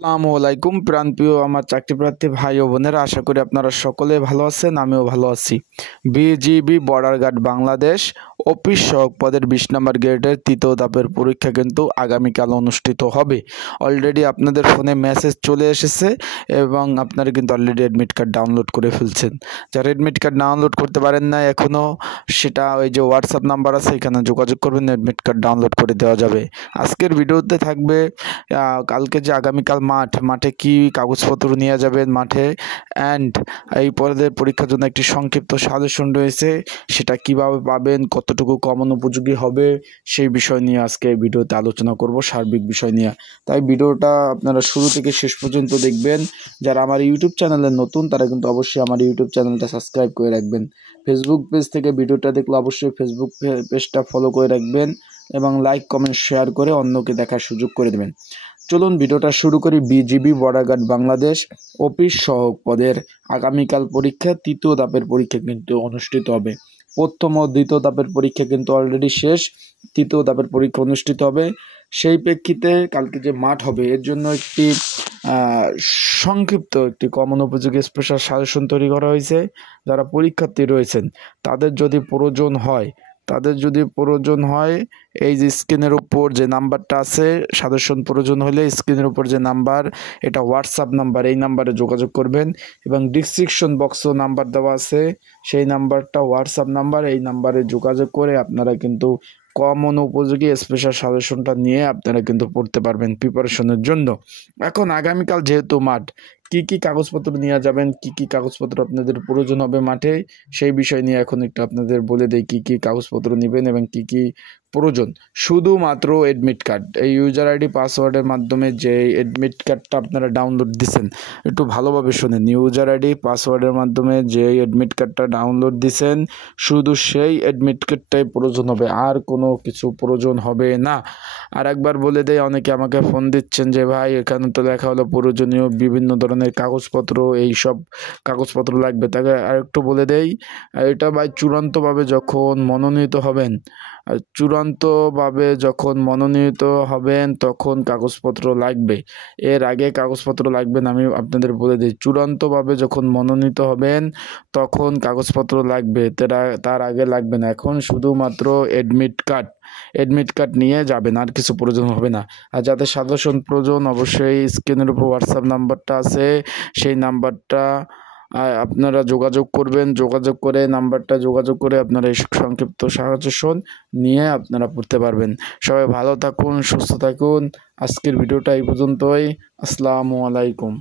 আসসালামু আলাইকুম প্রাণপ্রিয় আমার চাকরিপ্রার্থী ভাই ও বোনেরা, আশা করি আপনারা সকলে ভালো আছেন। আমিও ভালো আছি। BGB border guard Bangladesh office সহক পদের 20 নম্বর গ্রেডের তৃতীয় ধাপের পরীক্ষা কিন্তু আগামীকাল অনুষ্ঠিত হবে। অলরেডি আপনাদের ফোনে মেসেজ চলে এসেছে এবং আপনারা কিন্তু অলরেডি অ্যাডমিট কার্ড ডাউনলোড করে ফেলছেন। যারা অ্যাডমিট কার্ড ডাউনলোড করতে পারেন না এখনও, সেটা ওই যে হোয়াটসঅ্যাপ নাম্বার আছে এখানে যোগাযোগ করবেন, অ্যাডমিট কার্ড ডাউনলোড করে দেওয়া যাবে। আজকের ভিডিওতে থাকবে কালকে যে আগামীকাল মাঠে কি কাগজপত্র নিয়ে যাবেন মাঠে, অ্যান্ড এই পদের পরীক্ষার জন্য একটি সংক্ষিপ্ত সাজেশন রয়েছে, সেটা কিভাবে পাবেন, কতটুকু কমন উপযোগী হবে সেই বিষয় নিয়ে আজকে ভিডিওতে আলোচনা করব, সার্বিক বিষয় নিয়ে। তাই ভিডিওটা আপনারা শুরু থেকে শেষ পর্যন্ত দেখবেন। যারা আমার ইউটিউব চ্যানেলে নতুন তারা কিন্তু অবশ্যই আমার ইউটিউব চ্যানেলটা সাবস্ক্রাইব করে রাখবেন। ফেসবুক পেজ থেকে ভিডিওটা দেখলে অবশ্যই ফেসবুক পেজটা ফলো করে রাখবেন এবং লাইক কমেন্ট শেয়ার করে অন্যকে দেখার সুযোগ করে দেবেন। চলুন ভিডিওটা শুরু করি। BGB border guard Bangladesh office সহক পদের আগামীকাল পরীক্ষা, তৃতীয় ধাপের পরীক্ষা কিন্তু অনুষ্ঠিত হবে। প্রথম ও দ্বিতীয় ধাপের পরীক্ষা কিন্তু অলরেডি শেষ, তৃতীয় ধাপের পরীক্ষা অনুষ্ঠিত হবে। সেই প্রেক্ষিতে কালকে যে মাঠ হবে এর জন্য একটি সংক্ষিপ্ত একটি কমন উপযোগী স্পেশাল সাজেশন তৈরি করা হয়েছে। যারা পরীক্ষার্থী রয়েছেন তাদের যদি প্রয়োজন হয় এই যে স্ক্রিনের উপর যে নাম্বারটা আছে, সাজেশন প্রয়োজন হলে স্ক্রিনের উপর যে নাম্বার, এটা হোয়াটসঅ্যাপ নাম্বার, এই নাম্বারে যোগাযোগ করবেন এবং ডিসক্রিপশন বক্সও নাম্বার দেওয়া আছে, সেই নাম্বারটা হোয়াটসঅ্যাপ নাম্বার, এই নাম্বারে যোগাযোগ করে আপনারা কিন্তু কমন উপযোগী স্পেশাল সাজেশনটা নিয়ে আপনারা কিন্তু পড়তে পারবেন প্রিপারেশনের জন্য। এখন আগামীকাল যেহেতু মাঠ, কি কি কাগজপত্র নিয়ে যাবেন, কি কি কাগজপত্র আপনাদের প্রয়োজন হবে মাঠে, সেই বিষয় নিয়ে এখন একটু আপনাদের বলে দেই কি কি কাগজপত্র নেবেন এবং কি কি প্রয়োজন। শুধুমাত্র অ্যাডমিট কার্ড, এই ইউজার আইডি পাসওয়ার্ডের মাধ্যমে যে অ্যাডমিট কার্ডটা আপনারা ডাউনলোড দিচ্ছেন, একটু ভালোভাবে শোনেন। ইউজার আইডি পাসওয়ার্ডের মাধ্যমে যে অ্যাডমিট কার্ডটা ডাউনলোড দিচ্ছেন, শুধু সেই অ্যাডমিট কার্ডটাই প্রয়োজন হবে, আর কোনো কিছু প্রয়োজন হবে না। আর একবার বলে দেয়, অনেকে আমাকে ফোন দিচ্ছেন যে ভাই এখানে তো লেখা হলো প্রয়োজনীয় বিভিন্ন ধরনের কাগজপত্র, এই সব কাগজপত্র লাগবে। তাকে আরেকটু বলে দেই, এটা ভাই চূড়ান্তভাবে যখন মনোনীত হবেন তখন কাগজপত্র লাগবে, এর আগে কাগজপত্র লাগবে না। আমি আপনাদের বলে দিই, চূড়ান্তভাবে যখন মনোনীত হবেন তখন কাগজপত্র লাগবে, তার আগে লাগবে না। এখন শুধুমাত্র অ্যাডমিট কার্ড নিয়ে যাবেন, আর কিছু প্রয়োজন হবে না। আর যাদের সাজেশন প্রয়োজন অবশ্যই স্ক্রিনের উপর হোয়াটসঅ্যাপ নাম্বারটা আছে, সেই নাম্বারটা আপনারা যোগাযোগ করে আপনারা এই সংক্ষিপ্ত সাজেশন নিয়ে আপনারা পড়তে পারবেন। সবাই ভালো থাকুন, সুস্থ থাকুন। আজকের ভিডিওটা এই পর্যন্তই। আসসালামু আলাইকুম।